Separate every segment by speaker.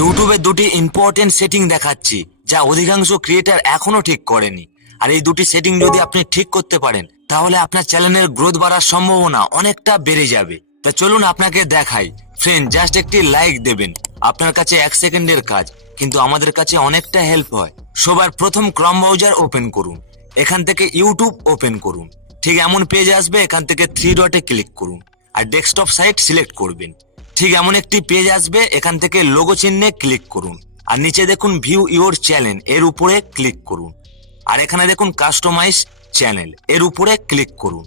Speaker 1: ইউটিউবে দুটি important setting দেখাচ্ছি, যা অধিকাংশ ক্রিয়েটার এখনও ঠিক করেনি। আর এই দুটি সেটিং যদি আপনি ঠিক করতে পারেন, তাহলে আপনার চ্যানেলের গ্রোথ বাড়ার সম্ভাবনা অনেকটা বেড়ে যাবে। তা চলুন আপনাকে দেখাই। ফ্রেন্ড জাস্ট একটি লাইক দেবেন। আপনার কাছে এক সেকেন্ডের কাজ, কিন্তু আমাদের কাছে অনেকটা হেল্প হয়। সবার প্রথম ক্রম ব্রাউজার ওপেন করুন। এখান থেকে ইউটিউব ওপেন করুন। ঠিক এমন পেজ আসবে, এখান থেকে থ্রি ডটে ক্লিক করুন। আর ডেস্কটপ সাইট সিলেক্ট করবেন। ঠিক এমন একটি পেজ আসবে, এখান থেকে লোগো চিহ্নে ক্লিক করুন। আর নিচে দেখুন ভিউ ইউর চ্যানেল এর উপরে ক্লিক করুন। আর এখানে দেখুন কাস্টমাইজ চ্যানেল এর উপরে ক্লিক করুন।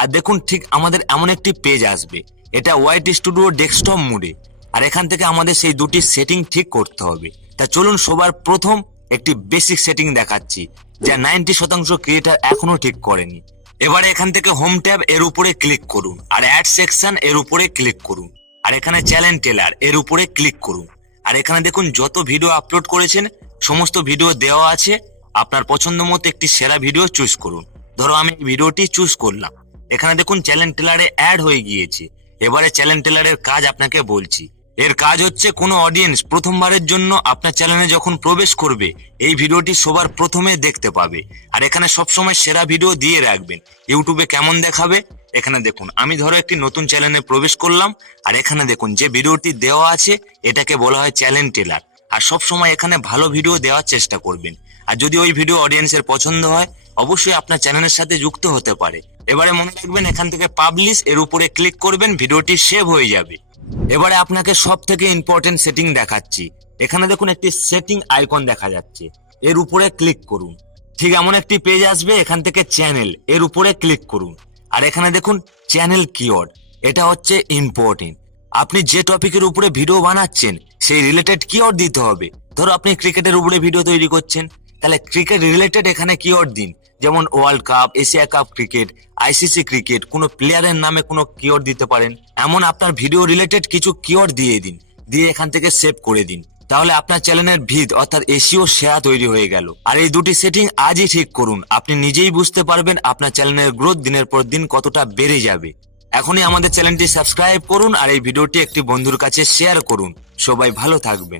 Speaker 1: আর দেখুন ঠিক আমাদের এমন একটি পেজ আসবে, এটা হোয়াইট স্টুডিও ডেস্কটপ মোডে আর এখান থেকে আমাদের সেই দুটি সেটিং ঠিক করতে হবে। তা চলুন সবার প্রথম একটি বেসিক সেটিং দেখাচ্ছি, যা নাইনটি শতাংশ ক্রিয়েটার এখনও ঠিক করেনি। এবারে এখান থেকে হোম ট্যাব এর উপরে ক্লিক করুন, আর অ্যাড সেকশন এর উপরে ক্লিক করুন। আর এখানে চ্যানেল টেলার এর উপরে ক্লিক করুন। আর এখানে দেখুন যত ভিডিও আপলোড করেছেন, সমস্ত ভিডিও দেওয়া আছে। আপনার পছন্দ মতো একটি সেরা ভিডিও চুজ করুন। ধরো আমি ভিডিওটি চুজ করলাম। এখানে দেখুন চ্যানেল টেলারে অ্যাড হয়ে গিয়েছে। এবারে চ্যানেল টেলারের কাজ আপনাকে বলছি। এর কাজ হচ্ছে কোনো অডিয়েন্স প্রথমবারের জন্য আপনার চ্যানেলে যখন প্রবেশ করবে, এই ভিডিওটি সবার প্রথমে দেখতে পাবে। আর এখানে সবসময় সেরা ভিডিও দিয়ে রাখবেন। ইউটিউবে কেমন দেখাবে? এখানে দেখুন, আমি ধরো একটি নতুন চ্যানেলে প্রবেশ করলাম, আর এখানে দেখুন, যে ভিডিওটি দেওয়া আছে, এটাকে বলা হয় চ্যানেল টেলার আর সব সময় এখানে ভালো ভিডিও দেওয়ার চেষ্টা করবেন। আর যদি ওই ভিডিও অডিয়েন্সের পছন্দ হয়, অবশ্যই আপনার চ্যানেলের সাথে যুক্ত হতে পারে। এবারে মনে রাখবেন, এখান থেকে পাবলিশ এর উপরে ক্লিক করবেন, ভিডিওটি সেভ হয়ে যাবে। এবারে আপনাকে সব থেকে ইম্পর্টেন্ট সেটিং দেখাচ্ছি। এখানে দেখুন, একটি সেটিং আইকন দেখা যাচ্ছে। এর উপরে ক্লিক করুন। ঠিক এমন একটি পেজ আসবে, এখান থেকে চ্যানেল এর উপরে ক্লিক করুন। আর এখানে দেখুন চ্যানেল কিওয়ার্ড এটা হচ্ছে ইম্পর্টেন্ট আপনি যে টপিকের উপরে ভিডিও বানাচ্ছেন, সেই রিলেটেড কিওয়ার্ড দিতে হবে। ধরো আপনি ক্রিকেটের উপরে ভিডিও তৈরি করছেন, তাহলে ক্রিকেট রিলেটেড এখানে কিওয়ার্ড দিন। যেমন world cup Asia cup cricket ICC cricket কোনো প্লেয়ারের নামে কোনো কিওয়ার্ড দিতে পারেন। এমন আপনার ভিডিও রিলেটেড কিছু কিওয়ার্ড দিয়ে দিন, দিয়ে এখান থেকে সেভ করে দিন। তাহলে আপনার চ্যানেলের ভিত, অর্থাৎ এসিও সেরা তৈরি হয়ে গেল। আর এই দুটি সেটিং আজই ঠিক করুন। আপনি নিজেই বুঝতে পারবেন আপনার চ্যানেলের গ্রোথ দিনের পর দিন কতটা বেড়ে যাবে। এখনই আমাদের চ্যানেলটি সাবস্ক্রাইব করুন আর এই ভিডিওটি একটি বন্ধুর কাছে শেয়ার করুন। সবাই ভালো থাকবেন।